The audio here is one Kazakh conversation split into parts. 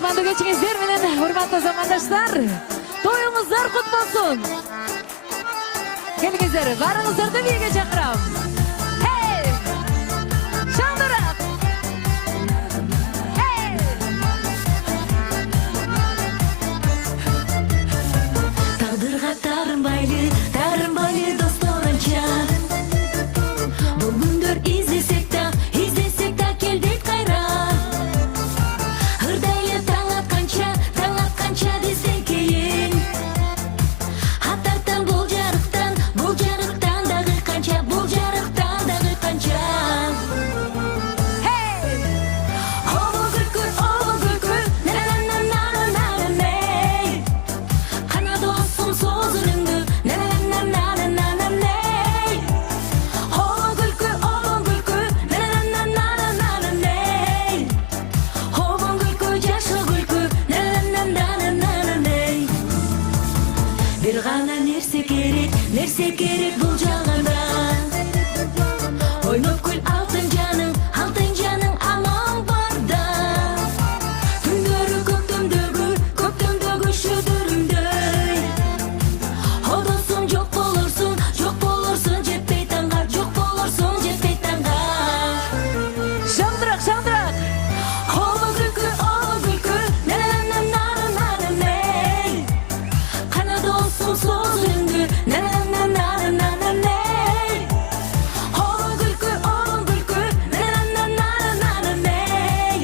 Кутмандуу кечиңиздер менен урматтуу замандаштар. Тоюңуздар кут болсун. Келиңиздер, барыңыздарды бийге чакырам. Hey! Шаңдырак! Hey! Тагдырга тарынбайлы достор анча. Бул күндөр издесек та келдик кайра. Ырдайлы таң атканча десең кейін. Аттартан бул жарыктан дагы канча. Hey! Обол күлкү, на-на-на-на-на-на-ней. Кана досум соз үнүңдү, на-на-на-на-на-на-ней. Обол күлкү, на-на-на-на-на-ней. Обол күлкү, жашыл күлкү, на-на-на-на-на-ней. Бир гана нерсе керек бул жаганда. Ойноп күл алтын жаның аман барда. Түндөрү көктөмдөгү шүдүрүмдөй. Одосуң жок болорсуң жетпей таңга. Шаңдырак, шаңдырак! Обол күлкү, на-на-на-на-на-ней. Кана досуң соз үнүңдү, на-на-на-на-на-ней. Обол күлкү, на-на-на-на-на-ней.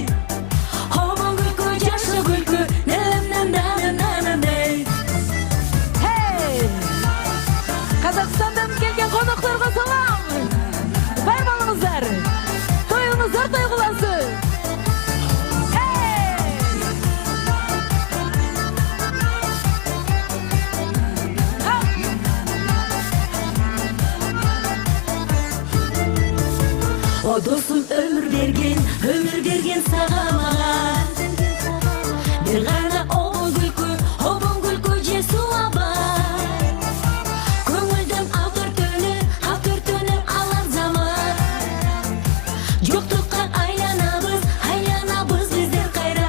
Обол күлкү, жашыл күлкү, на-на-на-на-на-ней. Hey! Казакстандан келген конокторго салам! Бармаңыздар! Тоюңуздар тойгулансын! Hey! О досум өмүр берген сага мага. Бир гана обол күлкү же суаба. Көңүлдүн ал төртөнү алар заман. Жоктукка айланабыз биздер кайра.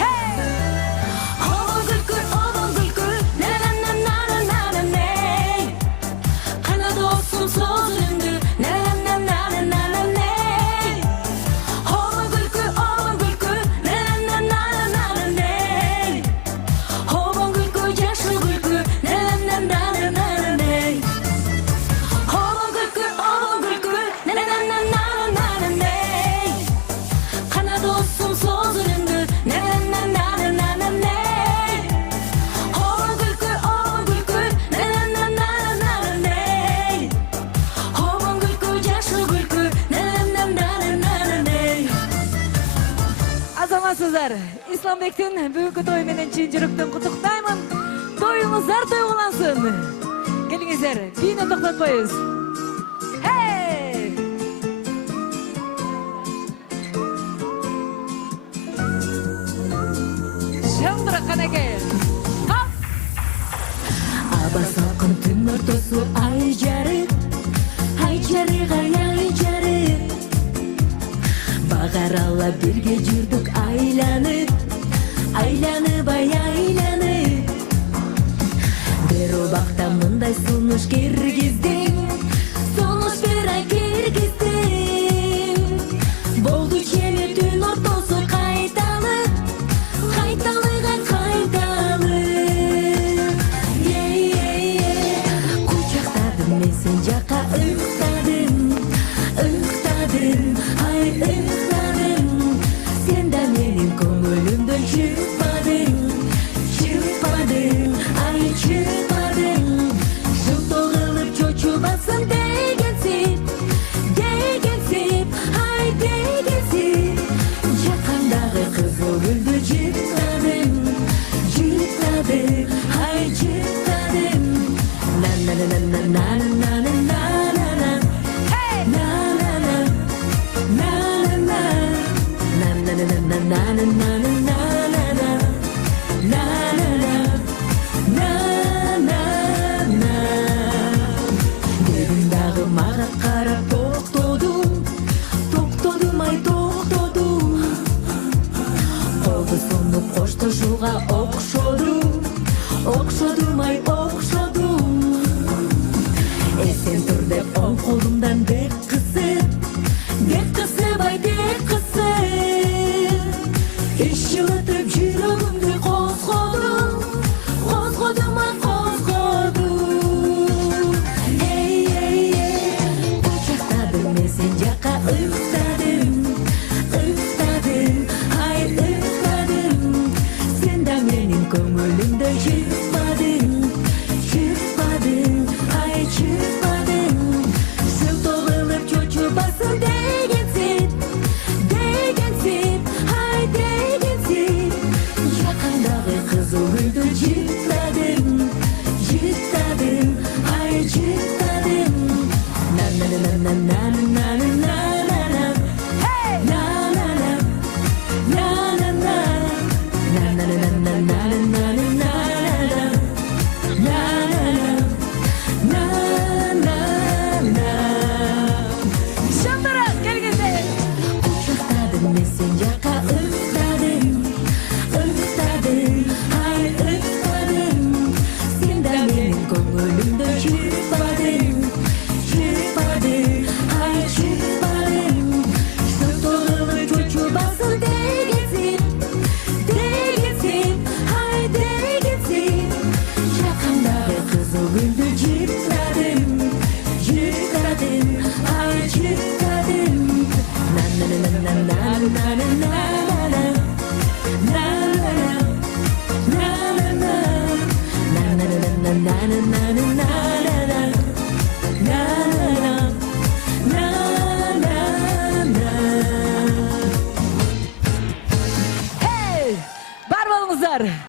Hey! Обол күлкү, на-на-на-на-на-ней. Кана досум соз үнүңдү, на-на-на-на-на-ней. Обол күлкү, на-на-на-на-ней. Обол күлкү, жашыл күлкү, на-на-на-на-ней. Обол күлкү, на-на-на-на-ней. Кана досум соз үнүңдү, на-на-на-на-ней. Обол күлкү, на-на-на-на-ней. Обол күлкү, жашыл күлкү, на-на-на-на-ней. Азаматсыздар, Исламбектин бүгүнкү тою менен чын жүрөктөн куттуктаймын. Тоюңуздар тойгулансын. Келиңиздер, бийни токтотпойбуз. Hey! Шаңдырак канеке. Хоп! Аба салкын түн ортосу ай жарык. Багарала бирге жүрдүк айланып. Айланып. Бир убакта мындай сунуш киргиздим. Болду чеме түн ортосу кайталып. Кучактадым мен сен жака ыктадым. Сен да менин көңүлүмдөн чыкпадың. Жылтоо кылып чочуп Ошоға окшодум ай окшодум. Эсен тур деп оң колумдан бек кысып ай бек кысып. Эш жылытып жүрөгүмдү козгодум ай козгодум. Кучактадым мен сен жака ыктадым ай ыктадым. Сен да менин көңүлүмдө чыкпадың ай чыкпадың. Сыл тогулуп чочубасын дегенсиң ай дегенсиң. Жакандагы кызыл гүлдү жыттадым ай жыттадым. Шандыра келгенде. Кучактадым мен сен жака ыктадым ай ыктадым. Сен да менин көңүлүмдө чыкпадың ай чыкпадың. Сыл тогулуп чочубасын дегенсиң ай дегенсиң. Жакандагы кызыл гүлдү жыттадым ай жыттадым. Hey! Бар болуңуздар.